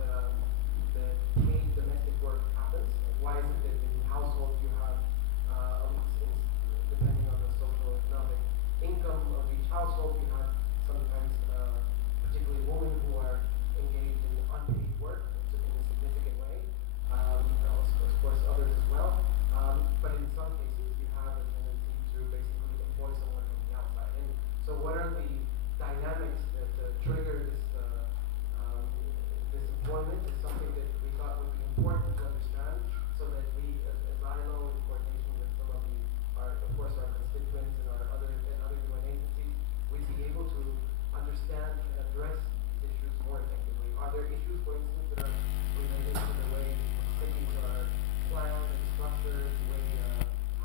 that paid domestic work happens? Why is it that in households you have, depending on the social economic income of each household, you have sometimes particularly women who are engaged in unpaid work in a significant way, of course others as well, but in some cases you have a tendency to basically employ someone from the outside. And so what are the dynamics that trigger this employment is something that we thought would be important to understand, so that we, as ILO, in coordination with some of our constituents and other UN agencies, we'd be able to understand and address these issues more effectively. Are there issues, for instance, that are related to the way cities are planned and structured, the way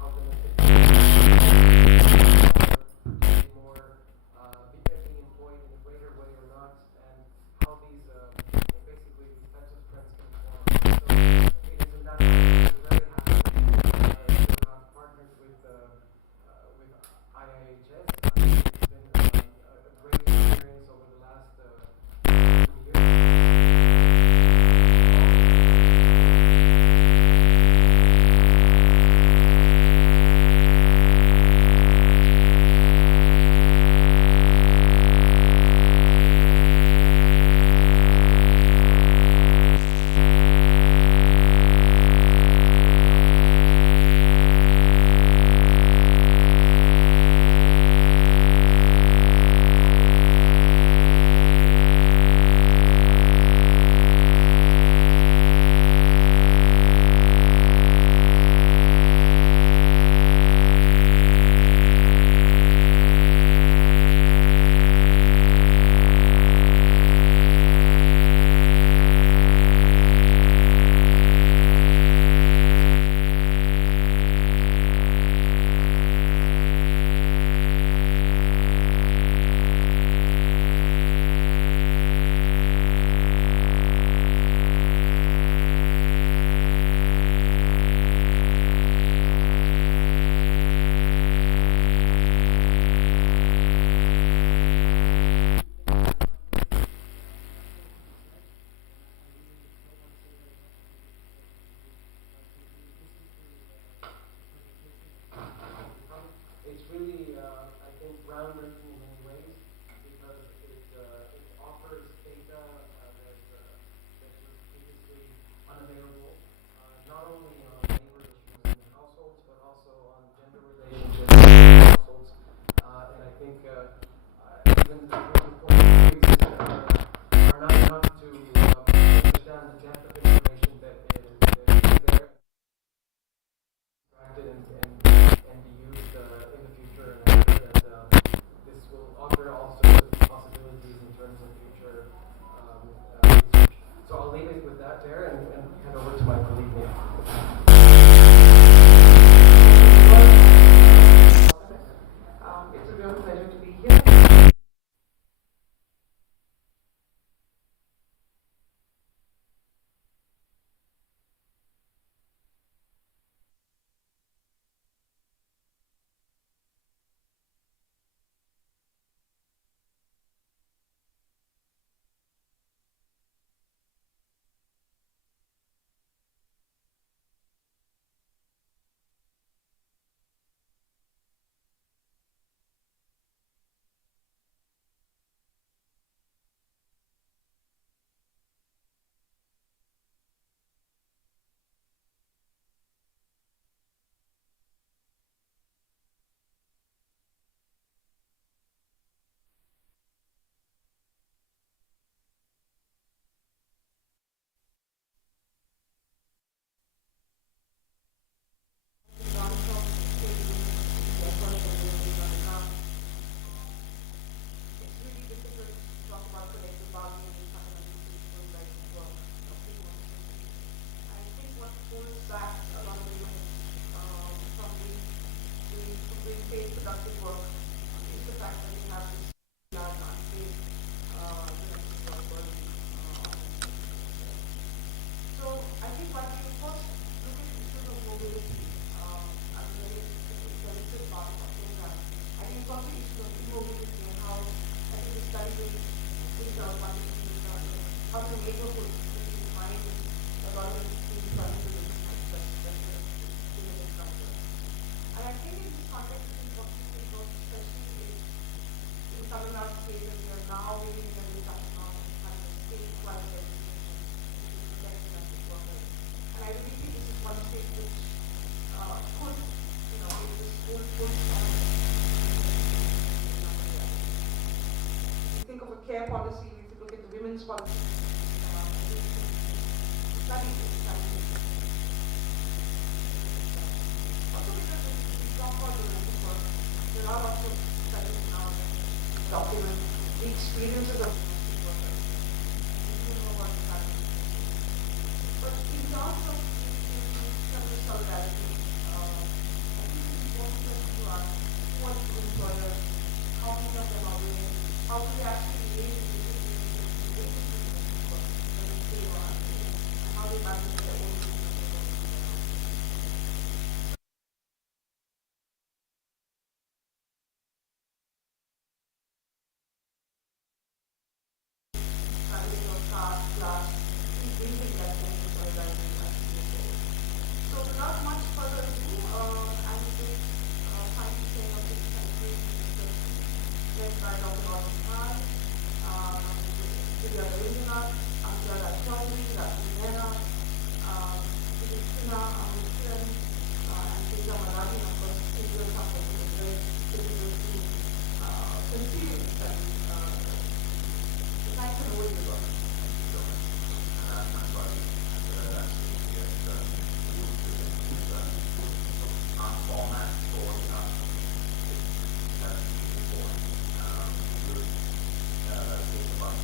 how domestic more being employed in a greater way or not, and how these basically these types of trends can form. So it is in that sense we're very happy to have partnered with IIHS. It's been a great experience over the last 2 years. It's really, I think, groundbreaking in many ways, because it offers data that was previously unavailable, not only on labor issues in households, but also on gender relationships in households. And I think even the 2040 figures are not enough to understand the depth of information that is there, extracted and be used in the future. And I think that this will offer all sorts of possibilities in terms of future research. So I'll leave it with that there and hand over to my colleague Nick. It's a real pleasure to be here. How to neighborhoods care policy, if you look at the women's policy, study this. Also because we talk about domestic work, there are lots of studies now that document the experiences of domestic workers. You know what's happening. But in terms of solidarity, I think it's important that you ask who are the employers, how many of them are women, how do they actually engage in the domestic work, whether it's paid or unpaid, and how they manage their own business. So without much further ado, I will take time to say of this country led by Dr. Audrey Khan, Julia Rabindranath, Amjad Chaudhary, Rafi Mehra, Krishna, Amritsar, and Teja Malani, and of course, Teja Sampati is very difficult to continue this study. The time to know what you got. Our format for will take about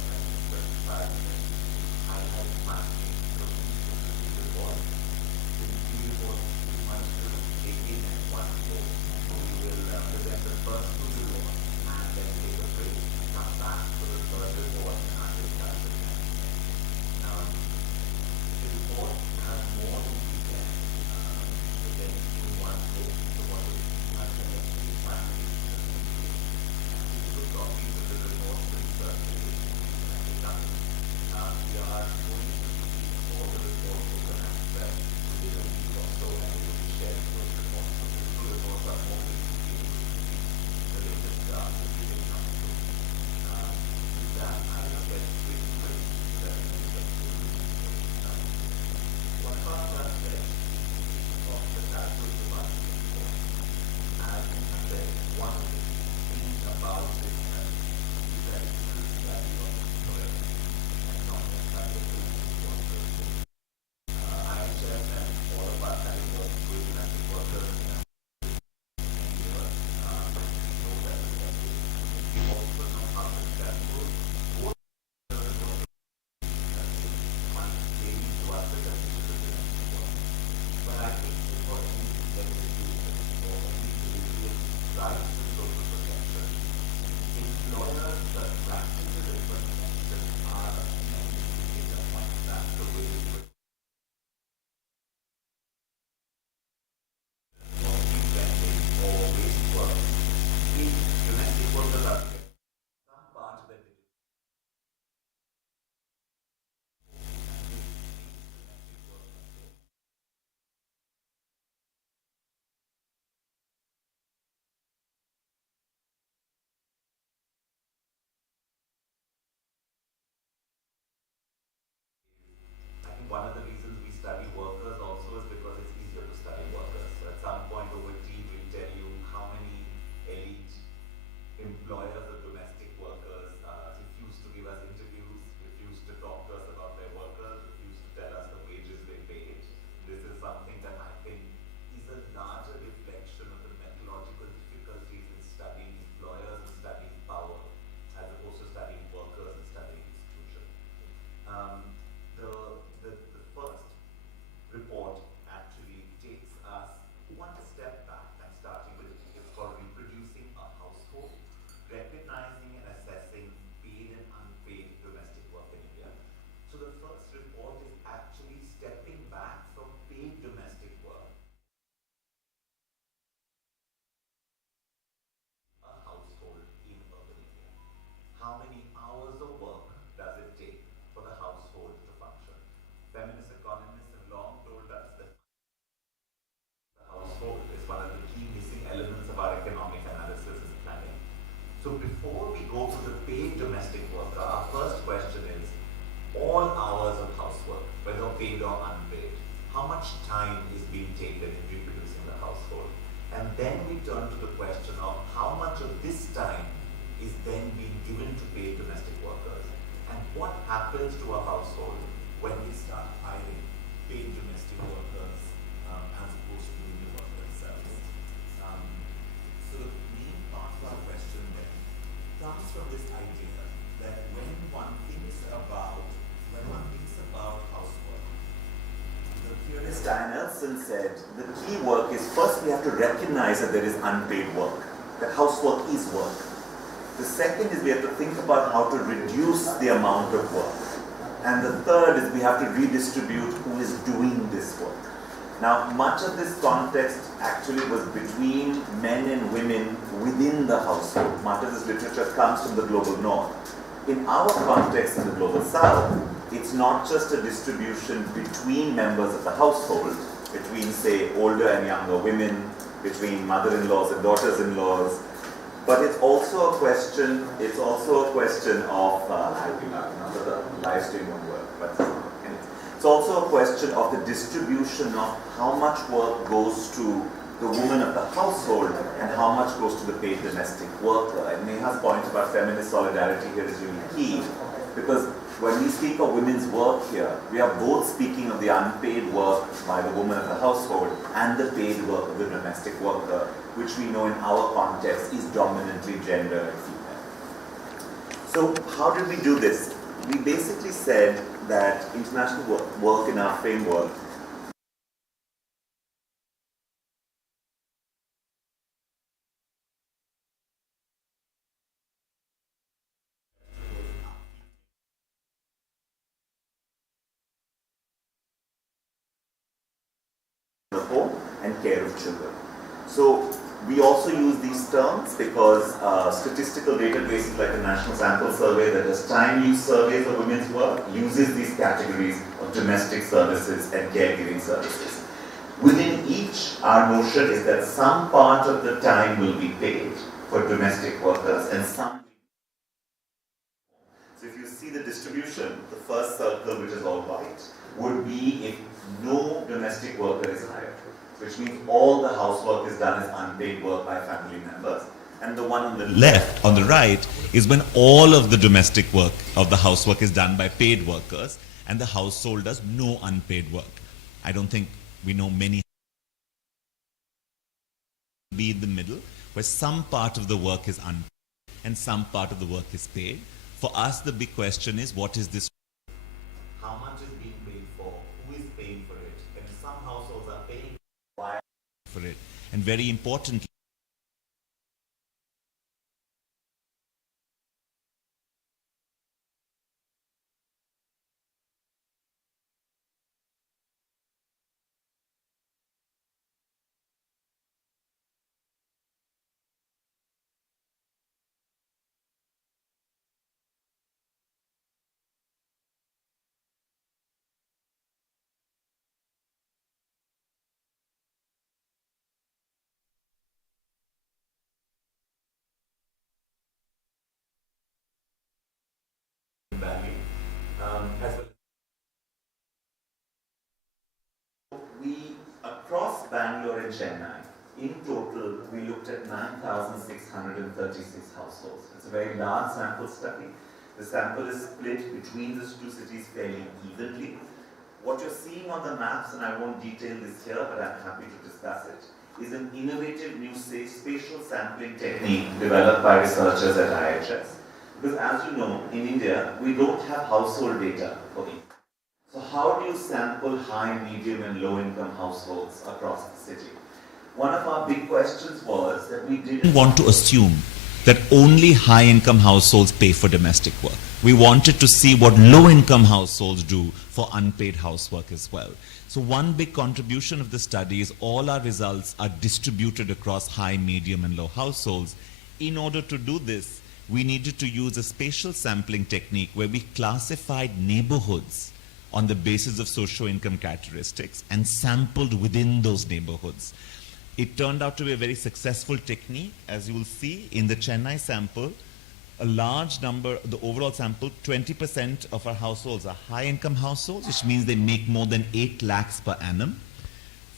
25 minutes. I have planned to report. The report is much to take in at one go. We will present the first two reports and then take a break, come back to the third report and discuss it. The report has more than we can present in one go. So what is actually primary? Good copies of the report will certainly be done. We are going to see all the report open access within a week or so, and we will share those reports. So the two reports are more than the latest that we will come to. With that, I will get straight to it. One of our first steps of the title of the report, as I said, one of the things about this study is that it is a study of correct and not a study of workers. IHS and all of us having worked with domestic workers in many years, know that we also know how successful both but I think for any executive or any civilian rights to social protection, employers that practice the protection are in the point. That's the way we put or waste work. The domestic workers are some part of it. I think one of the reasons we study workers also is because it's easier to study workers. So at some point over tea, we'll tell you how many elite employers of domestic workers refuse to give us interviews, refuse to talk to us about their workers, refuse to tell us the wages they pay. This is something that I think is a larger reflection of the methodological difficulties in studying employers and studying power, as opposed to studying workers and studying exclusion. The first report actually takes us one step back and starting with, it's called Reproducing a Household, Recognizing and Assessing Paid and Unpaid Domestic Work in India. So the first report is actually stepping back from paid domestic work, a household in urban India. How many hours of work does it take for the household to function? Feminist economists have long told us that the household is one of the key missing elements of our economic analysis and planning. So before we go to the paid domestic worker, our first question is, all hours of housework, whether paid or unpaid, how much time is being taken in reproducing the household? And then we turn to the question of how much of this time is then being given to paid domestic workers. And what happens to a household when they start hiring paid domestic workers as opposed to doing the work themselves? So the main part of our question then comes from this idea that when one thinks about housework, the theorist Diane Elson said the key work is first we have to recognize that there is unpaid work, that housework is work. The second is we have to think about how to reduce the amount of work. And the third is we have to redistribute who is doing this work. Now, much of this context actually was between men and women within the household. Much of this literature comes from the global north. In our context in the global south, it's not just a distribution between members of the household, between, say, older and younger women, between mother-in-laws and daughters-in-laws, but it's also a question of, the live stream won't work, but anyway. It's also a question of the distribution of how much work goes to the woman of the household and how much goes to the paid domestic worker. And Neha's point about feminist solidarity here is really key, because when we speak of women's work here, we are both speaking of the unpaid work by the woman of the household and the paid work of the domestic worker, which we know in our context is dominantly gender and female. So how did we do this? We basically said that international work in our framework the home and care of children. So we also use these terms because statistical databases like the National Sample Survey that does time use surveys of women's work uses these categories of domestic services and caregiving services. Within each, our notion is that some part of the time will be paid for domestic workers and some. So if you see the distribution, the first circle, which is all white, would be if no domestic worker is hired, which means all the housework is done as unpaid work by family members. And the one on the left, on the right, is when all of the domestic work of the housework is done by paid workers and the household does no unpaid work. I don't think we know many be in the middle, where some part of the work is unpaid and some part of the work is paid. For us, the big question is, what is this? How much is being paid for? Who is paying for it? And some households are paying for it. And very importantly, value, as well. We, across Bangalore and Chennai, in total, we looked at 9,636 households. It's a very large sample study. The sample is split between these two cities fairly evenly. What you're seeing on the maps, and I won't detail this here, but I'm happy to discuss it, is an innovative new spatial sampling technique developed by researchers at IHS. Because as you know, in India, we don't have household data for income. So how do you sample high, medium and low income households across the city? One of our big questions was that we didn't want to assume that only high income households pay for domestic work. We wanted to see what low income households do for unpaid housework as well. So one big contribution of the study is all our results are distributed across high, medium and low households. In order to do this, we needed to use a spatial sampling technique where we classified neighborhoods on the basis of socio-income characteristics and sampled within those neighborhoods. It turned out to be a very successful technique. As you will see in the Chennai sample, a large number, the overall sample, 20% of our households are high-income households, which means they make more than 8 lakhs per annum.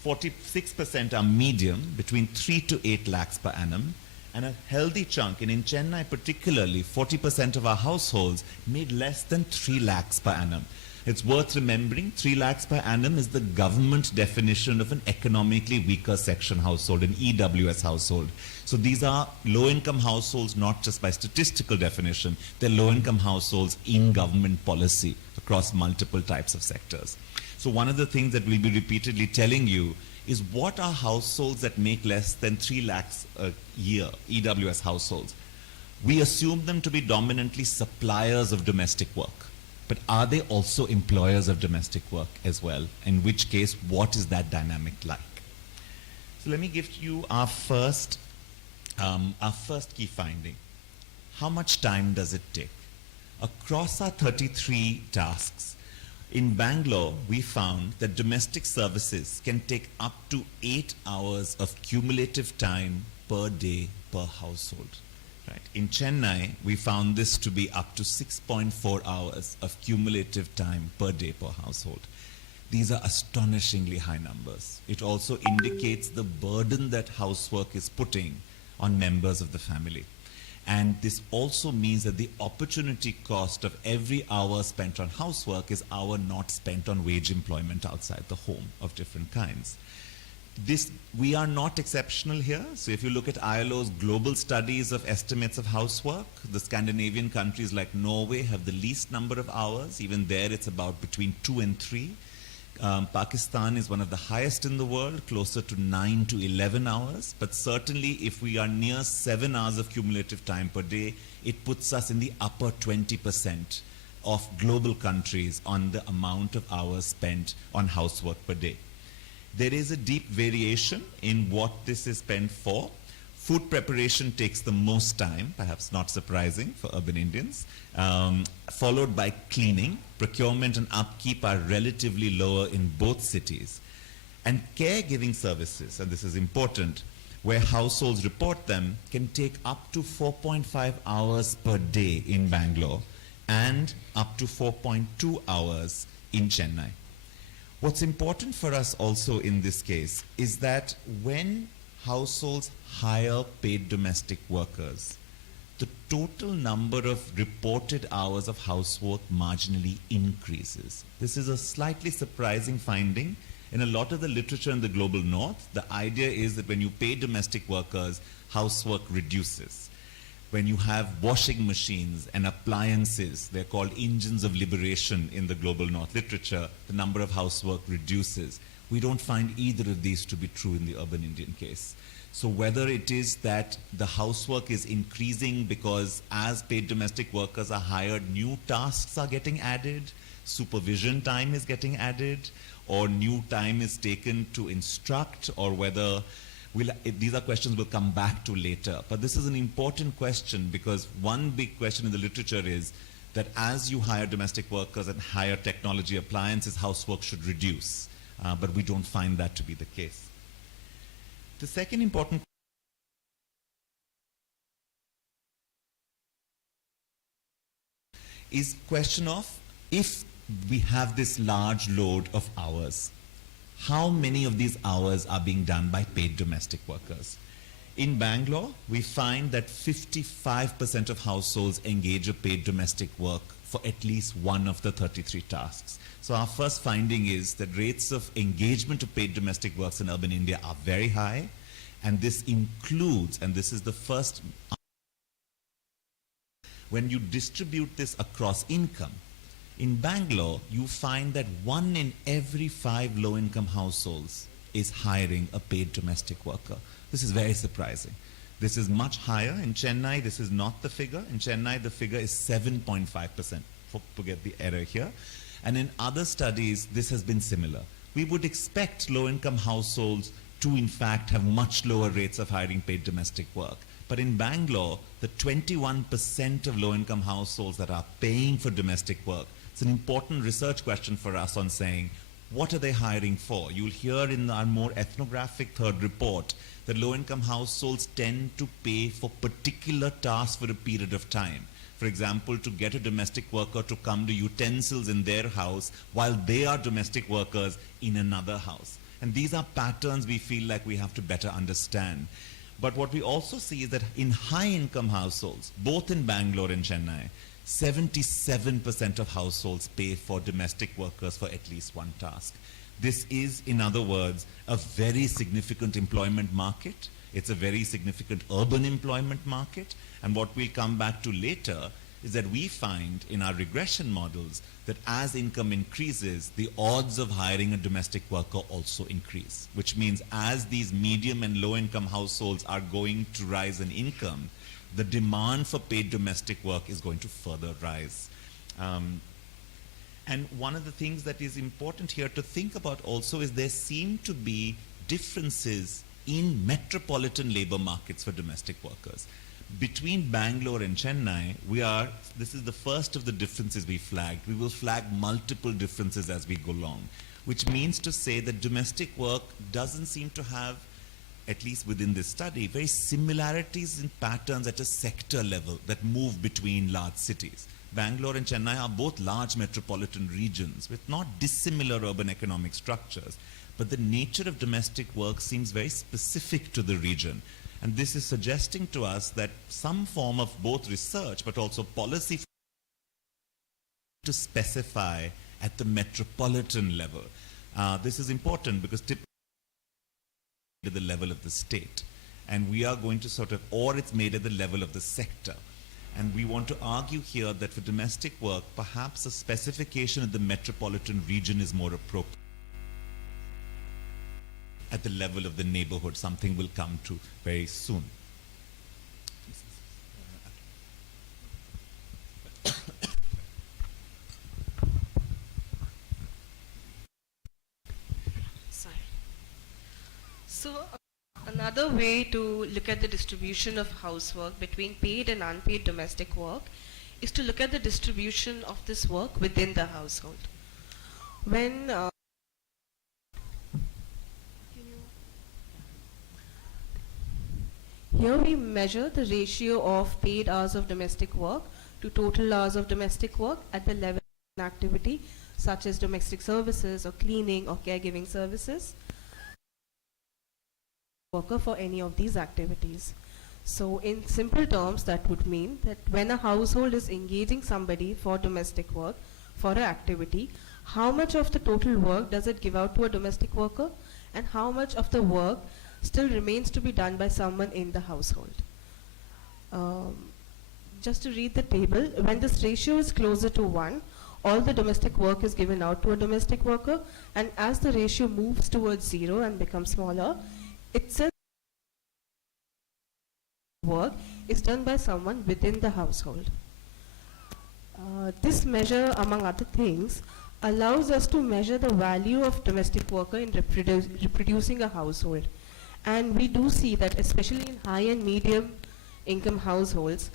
46% are medium, between 3 to 8 lakhs per annum. And And a healthy chunk, and in Chennai particularly, 40% of our households made less than 3 lakhs per annum. It's worth remembering 3 lakhs per annum is the government definition of an economically weaker section household, an EWS household. So these are low-income households not just by statistical definition, they're low-income households in government policy across multiple types of sectors. So one of the things that we'll be repeatedly telling you is what are households that make less than 3 lakhs a year, EWS households? We assume them to be dominantly suppliers of domestic work. But are they also employers of domestic work as well? In which case, what is that dynamic like? So let me give you our first key finding. How much time does it take? Across our 33 tasks, in Bangalore, we found that domestic services can take up to 8 hours of cumulative time per day per household. Right. In Chennai, we found this to be up to 6.4 hours of cumulative time per day per household. These are astonishingly high numbers. It also indicates the burden that housework is putting on members of the family. And this also means that the opportunity cost of every hour spent on housework is hour not spent on wage employment outside the home of different kinds. We are not exceptional here. So if you look at ILO's global studies of estimates of housework, the Scandinavian countries like Norway have the least number of hours. Even there it's about between 2 and 3. Pakistan is one of the highest in the world, closer to 9 to 11 hours. But certainly if we are near 7 hours of cumulative time per day, it puts us in the upper 20% of global countries on the amount of hours spent on housework per day. There is a deep variation in what this is spent for. Food preparation takes the most time, perhaps not surprising for urban Indians, followed by cleaning. Procurement and upkeep are relatively lower in both cities. And caregiving services, and this is important, where households report them, can take up to 4.5 hours per day in Bangalore and up to 4.2 hours in Chennai. What's important for us also in this case is that when households hire paid domestic workers, the total number of reported hours of housework marginally increases. This is a slightly surprising finding. In a lot of the literature in the global north, the idea is that when you pay domestic workers, housework reduces. When you have washing machines and appliances, they're called engines of liberation in the global north literature, the number of housework reduces. We don't find either of these to be true in the urban Indian case. So whether it is that the housework is increasing because as paid domestic workers are hired, new tasks are getting added, supervision time is getting added, or new time is taken to instruct, or whether these are questions we'll come back to later. But this is an important question because one big question in the literature is that as you hire domestic workers and hire technology appliances, housework should reduce. But we don't find that to be the case. The second important is question of if we have this large load of hours, how many of these hours are being done by paid domestic workers? In Bangalore, we find that 55% of households engage a paid domestic work for at least one of the 33 tasks. So our first finding is that rates of engagement of paid domestic works in urban India are very high, and this includes, and this is the first, when you distribute this across income, in Bangalore, you find that 1 in every 5 low-income households is hiring a paid domestic worker. This is very surprising. This is much higher. In Chennai, this is not the figure. In Chennai, the figure is 7.5%. Forget the error here. And in other studies, this has been similar. We would expect low-income households to, in fact, have much lower rates of hiring paid domestic work. But in Bangalore, the 21% of low-income households that are paying for domestic work, it's an important research question for us on saying, what are they hiring for? You'll hear in our more ethnographic third report that low-income households tend to pay for particular tasks for a period of time. For example, to get a domestic worker to come to utensils in their house while they are domestic workers in another house. And these are patterns we feel like we have to better understand. But what we also see is that in high-income households, both in Bangalore and Chennai, 77% of households pay for domestic workers for at least one task. This is, in other words, a very significant employment market. It's a very significant urban employment market. And what we'll come back to later is that we find in our regression models that as income increases, the odds of hiring a domestic worker also increase, which means as these medium and low income households are going to rise in income, the demand for paid domestic work is going to further rise. And one of the things that is important here to think about also is there seem to be differences in metropolitan labor markets for domestic workers. Between Bangalore and Chennai, this is the first of the differences we flagged. We will flag multiple differences as we go along, which means to say that domestic work doesn't seem to have, at least within this study, very similarities in patterns at a sector level that move between large cities. Bangalore and Chennai are both large metropolitan regions with not dissimilar urban economic structures, but the nature of domestic work seems very specific to the region. And this is suggesting to us that some form of both research but also policy to specify at the metropolitan level. This is important because typically at the level of the state. And we are going to or it's made at the level of the sector. And we want to argue here that for domestic work, perhaps a specification of the metropolitan region is more appropriate. At the level of the neighborhood, something will come to very soon. Sorry. So another way to look at the distribution of housework between paid and unpaid domestic work is to look at the distribution of this work within the household. When here we measure the ratio of paid hours of domestic work to total hours of domestic work at the level of activity such as domestic services or cleaning or caregiving services worker for any of these activities. So in simple terms, that would mean that when a household is engaging somebody for domestic work for an activity, how much of the total work does it give out to a domestic worker and how much of the work still remains to be done by someone in the household. Just to read the table, when this ratio is closer to 1, all the domestic work is given out to a domestic worker, and as the ratio moves towards 0 and becomes smaller, it says work is done by someone within the household. This measure, among other things, allows us to measure the value of domestic worker in reproducing a household. And we do see that especially in high and medium income households,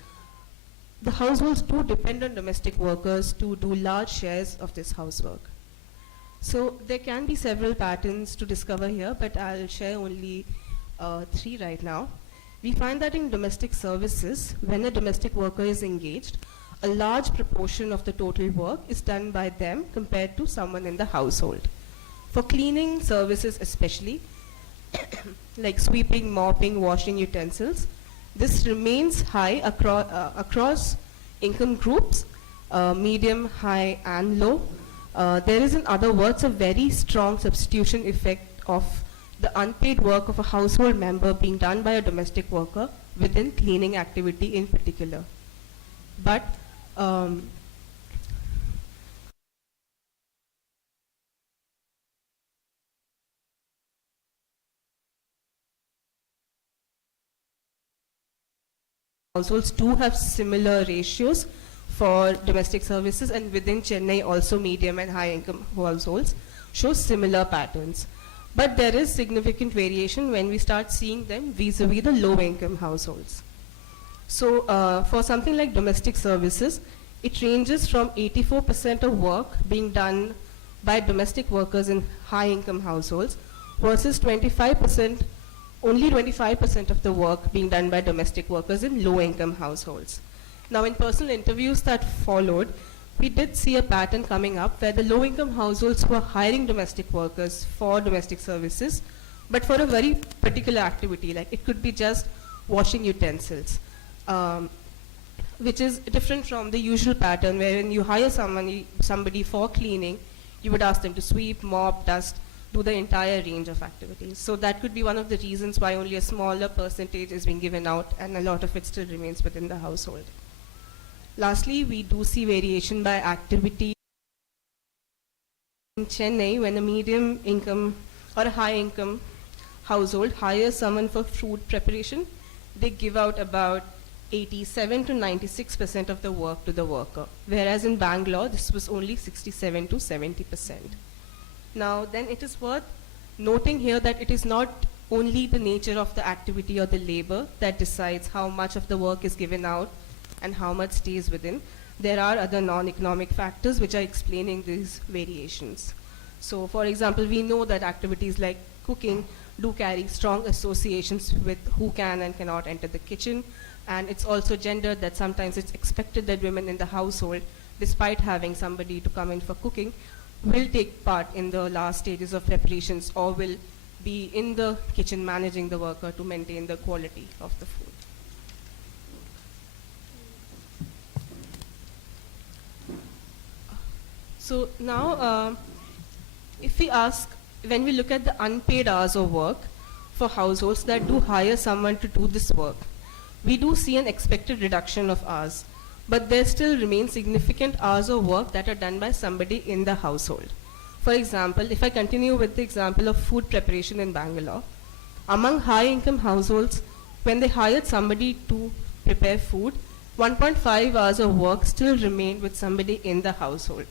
the households do depend on domestic workers to do large shares of this housework. So there can be several patterns to discover here, but I'll share only 3 right now. We find that in domestic services, when a domestic worker is engaged, a large proportion of the total work is done by them compared to someone in the household. For cleaning services especially, like sweeping, mopping, washing utensils, this remains high across income groups, medium, high, and low. There is, in other words, a very strong substitution effect of the unpaid work of a household member being done by a domestic worker within cleaning activity in particular. But households do have similar ratios for domestic services, and within Chennai also medium and high income households show similar patterns. But there is significant variation when we start seeing them vis-a-vis the low income households. So for something like domestic services, it ranges from 84% of work being done by domestic workers in high income households versus only 25% of the work being done by domestic workers in low income households. Now in personal interviews that followed, we did see a pattern coming up where the low income households who are hiring domestic workers for domestic services but for a very particular activity, like it could be just washing utensils, which is different from the usual pattern wherein you hire somebody for cleaning, you would ask them to sweep, mop, dust, do the entire range of activities. So that could be one of the reasons why only a smaller percentage is being given out and a lot of it still remains within the household. Lastly, we do see variation by activity. In Chennai, when a medium income or a high income household hires someone for food preparation, they give out about 87 to 96% of the work to the worker. Whereas in Bangalore, this was only 67 to 70%. Now, then it is worth noting here that it is not only the nature of the activity or the labor that decides how much of the work is given out and how much stays within. There are other non-economic factors which are explaining these variations. So, for example, we know that activities like cooking do carry strong associations with who can and cannot enter the kitchen, and it's also gendered that sometimes it's expected that women in the household, despite having somebody to come in for cooking, will take part in the last stages of preparations or will be in the kitchen managing the worker to maintain the quality of the food. So now, if we ask, when we look at the unpaid hours of work for households that do hire someone to do this work, we do see an expected reduction of hours, but there still remain significant hours of work that are done by somebody in the household. For example, if I continue with the example of food preparation in Bangalore, among high-income households, when they hired somebody to prepare food, 1.5 hours of work still remained with somebody in the household.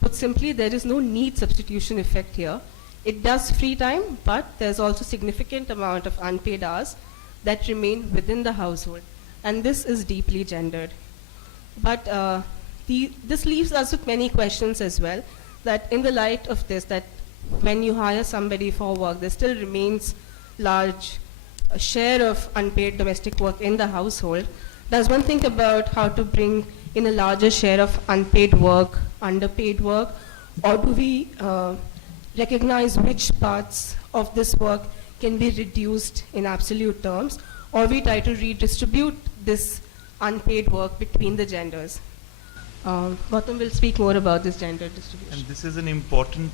Put simply, there is no need substitution effect here. It does free time, but there's also significant amount of unpaid hours that remain within the household, and this is deeply gendered. But this leaves us with many questions as well, that in the light of this, that when you hire somebody for work, there still remains large share of unpaid domestic work in the household. Does one think about how to bring in a larger share of unpaid work, underpaid work, or do we recognize which parts of this work can be reduced in absolute terms, or we try to redistribute this unpaid work between the genders? Gautam will speak more about this gender distribution. And this is an important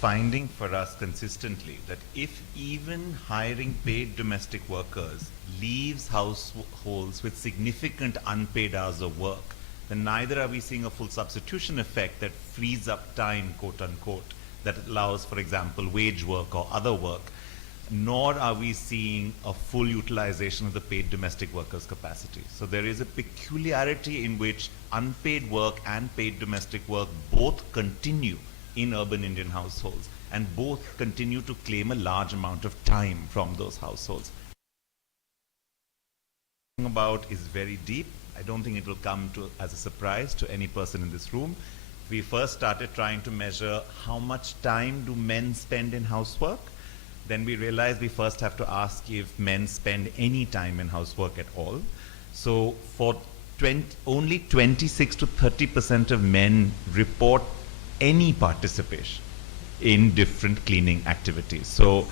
finding for us consistently, that if even hiring paid domestic workers leaves households with significant unpaid hours of work, then neither are we seeing a full substitution effect that frees up time, quote unquote, that allows, for example, wage work or other work, nor are we seeing a full utilization of the paid domestic workers' capacity. So there is a peculiarity in which unpaid work and paid domestic work both continue in urban Indian households, and both continue to claim a large amount of time from those households. About is very deep. I don't think it will come as a surprise to any person in this room. We first started trying to measure how much time do men spend in housework. Then we realized we first have to ask if men spend any time in housework at all. So for only 26 to 30% of men report any participation in different cleaning activities. So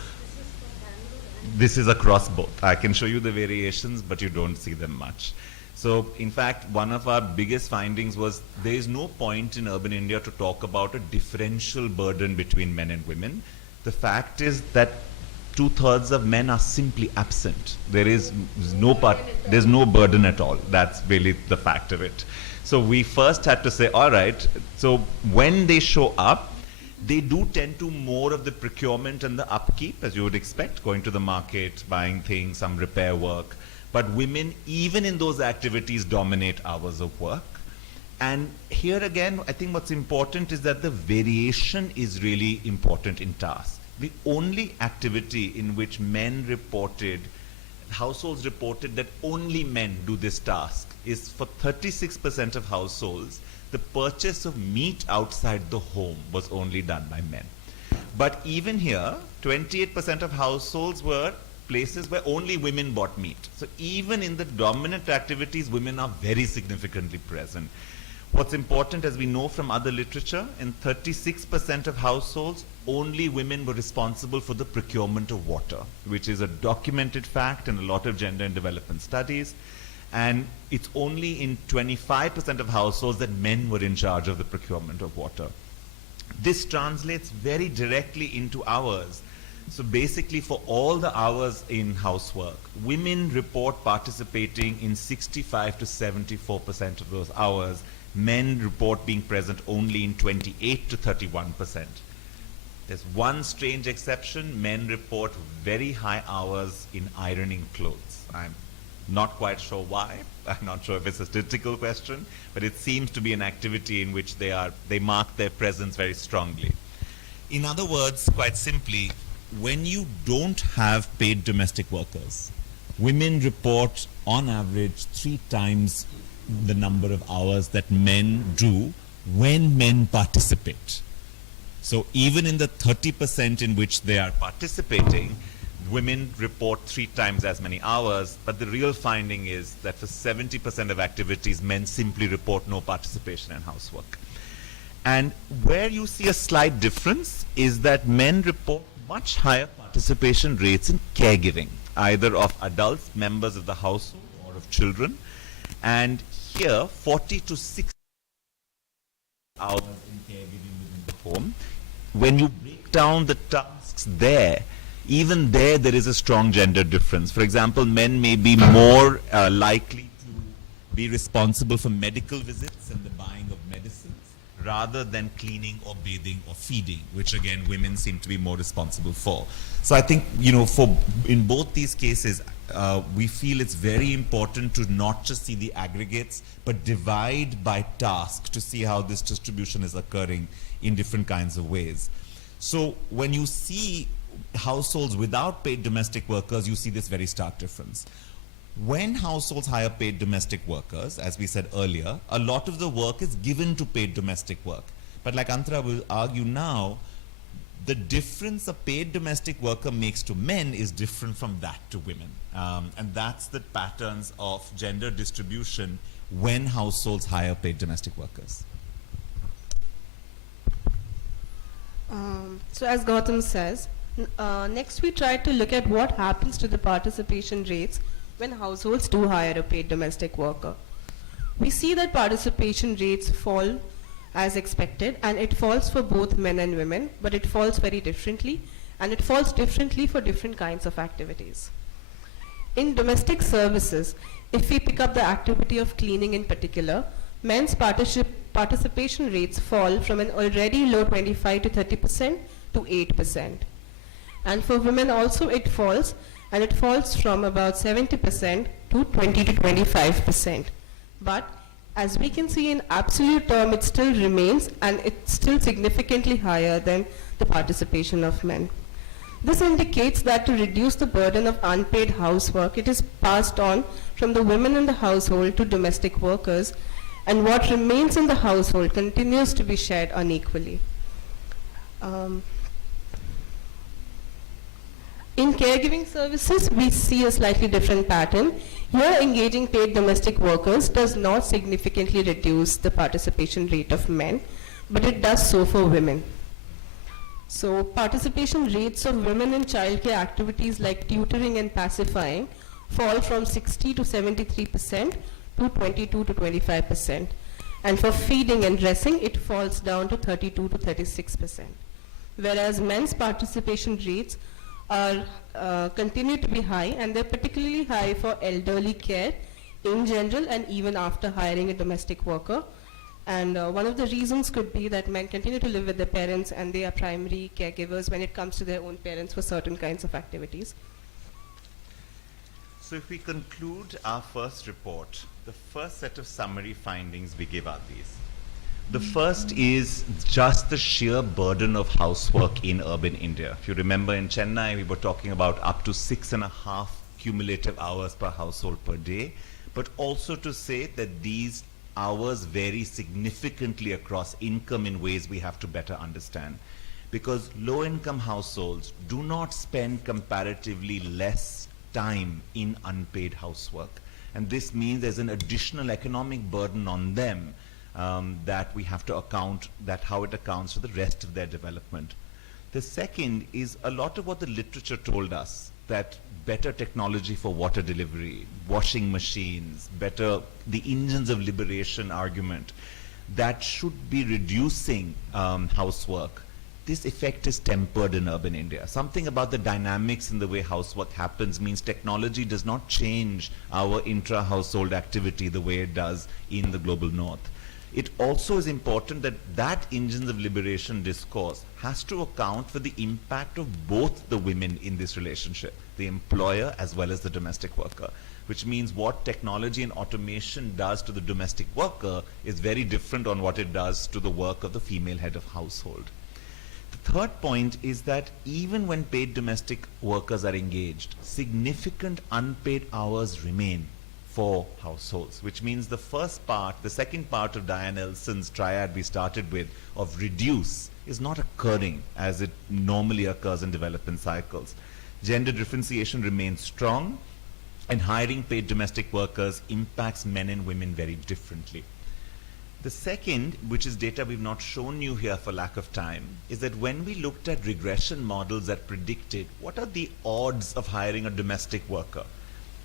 this is across both. I can show you the variations, but you don't see them much. So in fact, one of our biggest findings was there is no point in urban India to talk about a differential burden between men and women. The fact is that 2/3 of men are simply absent. There's no burden at all. That's really the fact of it. So we first had to say, all right, so when they show up, they do tend to more of the procurement and the upkeep, as you would expect, going to the market, buying things, some repair work. But women, even in those activities, dominate hours of work. And here again, I think what's important is that the variation is really important in tasks. The only activity in which households reported that only men do this task is for 36% of households, the purchase of meat outside the home was only done by men. But even here, 28% of households were places where only women bought meat. So even in the dominant activities, women are very significantly present. What's important, as we know from other literature, in 36% of households, only women were responsible for the procurement of water, which is a documented fact in a lot of gender and development studies. And it's only in 25% of households that men were in charge of the procurement of water. This translates very directly into hours. So basically, for all the hours in housework, women report participating in 65 to 74% of those hours. Men report being present only in 28 to 31%. There's one strange exception. Men report very high hours in ironing clothes. I'm not quite sure why. I'm not sure if it's a statistical question, but it seems to be an activity in which they mark their presence very strongly. In other words, quite simply, when you don't have paid domestic workers, women report on average 3 times the number of hours that men do when men participate. So even in the 30% in which they are participating, women report 3 times as many hours, but the real finding is that for 70% of activities, men simply report no participation in housework. And where you see a slight difference is that men report much higher participation rates in caregiving, either of adults, members of the household, or of children. And here, 40 to 60 hours in caregiving within the home. When you break down the tasks there, even there is a strong gender difference. For example, men may be more likely to be responsible for medical visits and the buying of medicines, rather than cleaning or bathing or feeding, which again women seem to be more responsible for. So I think, in both these cases, we feel it's very important to not just see the aggregates, but divide by task to see how this distribution is occurring in different kinds of ways. So when you see households without paid domestic workers, you see this very stark difference. When households hire paid domestic workers, as we said earlier, a lot of the work is given to paid domestic work. But like Antara will argue now, the difference a paid domestic worker makes to men is different from that to women. And that's the patterns of gender distribution when households hire paid domestic workers. So as Gautam says, next we try to look at what happens to the participation rates when households do hire a paid domestic worker. We see that participation rates fall as expected, and it falls for both men and women, but it falls very differently, and it falls differently for different kinds of activities. In domestic services, if we pick up the activity of cleaning in particular, men's participation rates fall from an already low 25 to 30% to 8%. And for women also it falls, and it falls from about 70% to 20 to 25%. But as we can see in absolute term, it still remains, and it's still significantly higher than the participation of men. This indicates that to reduce the burden of unpaid housework, it is passed on from the women in the household to domestic workers, and what remains in the household continues to be shared unequally. In caregiving services, we see a slightly different pattern. Here, engaging paid domestic workers does not significantly reduce the participation rate of men, but it does so for women. So, participation rates of women in childcare activities like tutoring and pacifying fall from 60 to 73% to 22 to 25%. And for feeding and dressing, it falls down to 32 to 36%. Whereas men's participation rates continue to be high, and they're particularly high for elderly care in general and even after hiring a domestic worker. And one of the reasons could be that men continue to live with their parents, and they are primary caregivers when it comes to their own parents for certain kinds of activities. So if we conclude our first report, the first set of summary findings we give are these. The first is just the sheer burden of housework in urban India. If you remember, in Chennai, we were talking about up to 6.5 cumulative hours per household per day, but also to say that these hours vary significantly across income in ways we have to better understand. Because low-income households do not spend comparatively less time in unpaid housework. And this means there's an additional economic burden on them, that we have to account, that how it accounts for the rest of their development. The second is a lot of what the literature told us, that better technology for water delivery, washing machines, better the engines of liberation argument, that should be reducing housework. This effect is tempered in urban India. Something about the dynamics in the way housework happens means technology does not change our intra-household activity the way it does in the global north. It also is important that that engines of liberation discourse has to account for the impact of both the women in this relationship, the employer as well as the domestic worker, which means what technology and automation does to the domestic worker is very different on what it does to the work of the female head of household. The third point is that even when paid domestic workers are engaged, significant unpaid hours remain for households, which means the second part of Diane Elson's triad we started with of reduce is not occurring as it normally occurs in development cycles. Gender differentiation remains strong, and hiring paid domestic workers impacts men and women very differently. The second, which is data we've not shown you here for lack of time, is that when we looked at regression models that predicted what are the odds of hiring a domestic worker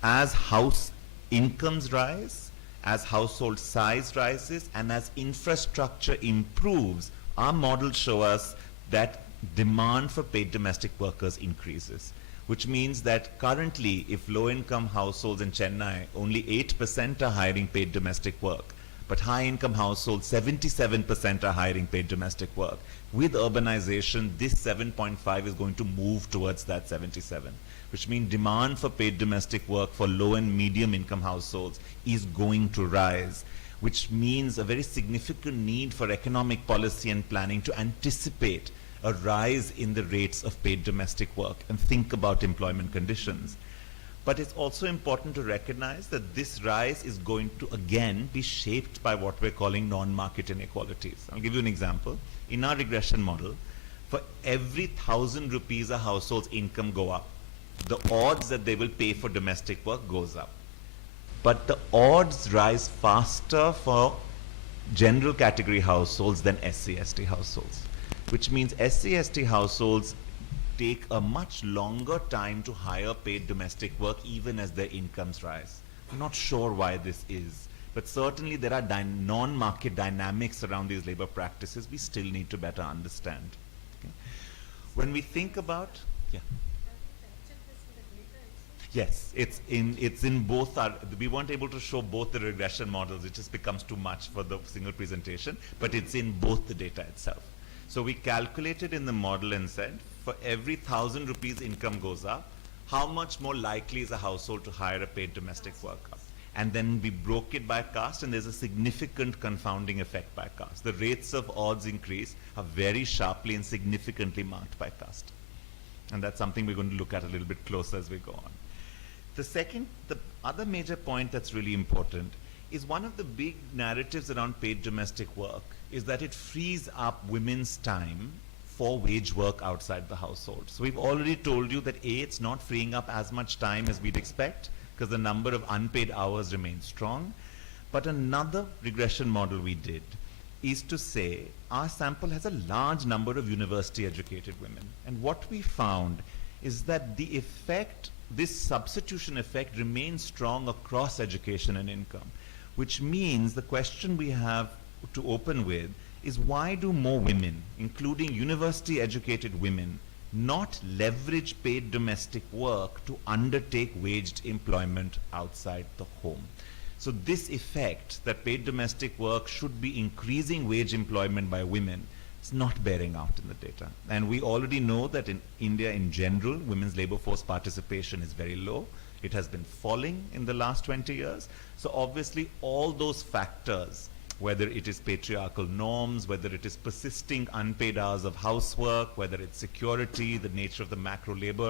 as house incomes rise, as household size rises, and as infrastructure improves, our models show us that demand for paid domestic workers increases, which means that currently, if low-income households in Chennai, only 8% are hiring paid domestic work, but high-income households, 77% are hiring paid domestic work. With urbanization, this 7.5 is going to move towards that 77, which means demand for paid domestic work for low and medium income households is going to rise, which means a very significant need for economic policy and planning to anticipate a rise in the rates of paid domestic work and think about employment conditions. But it's also important to recognize that this rise is going to again be shaped by what we're calling non-market inequalities. I'll give you an example. In our regression model, for every 1,000 rupees a household's income go up, the odds that they will pay for domestic work goes up. But the odds rise faster for general category households than SC/ST households, which means SC/ST households take a much longer time to hire paid domestic work even as their incomes rise. I'm not sure why this is, but certainly there are non-market dynamics around these labor practices we still need to better understand. Okay? When we think about, yeah. Yes, it's in both our, we weren't able to show both the regression models, it just becomes too much for the single presentation, but it's in both the data itself. So we calculated in the model and said, for every 1,000 rupees income goes up, how much more likely is a household to hire a paid domestic worker? And then we broke it by caste, and there's a significant confounding effect by caste. The rates of odds increase are very sharply and significantly marked by caste. And that's something we're going to look at a little bit closer as we go on. The other major point that's really important is one of the big narratives around paid domestic work is that it frees up women's time for wage work outside the household. So we've already told you that A, it's not freeing up as much time as we'd expect because the number of unpaid hours remains strong. But another regression model we did is to say our sample has a large number of university educated women. And what we found is that the effect, this substitution effect remains strong across education and income, which means the question we have to open with is why do more women, including university educated women, not leverage paid domestic work to undertake waged employment outside the home? So this effect that paid domestic work should be increasing wage employment by women is not bearing out in the data. And we already know that in India in general, women's labor force participation is very low. It has been falling in the last 20 years. So obviously all those factors, whether it is patriarchal norms, whether it is persisting unpaid hours of housework, whether it's security, the nature of the macro labor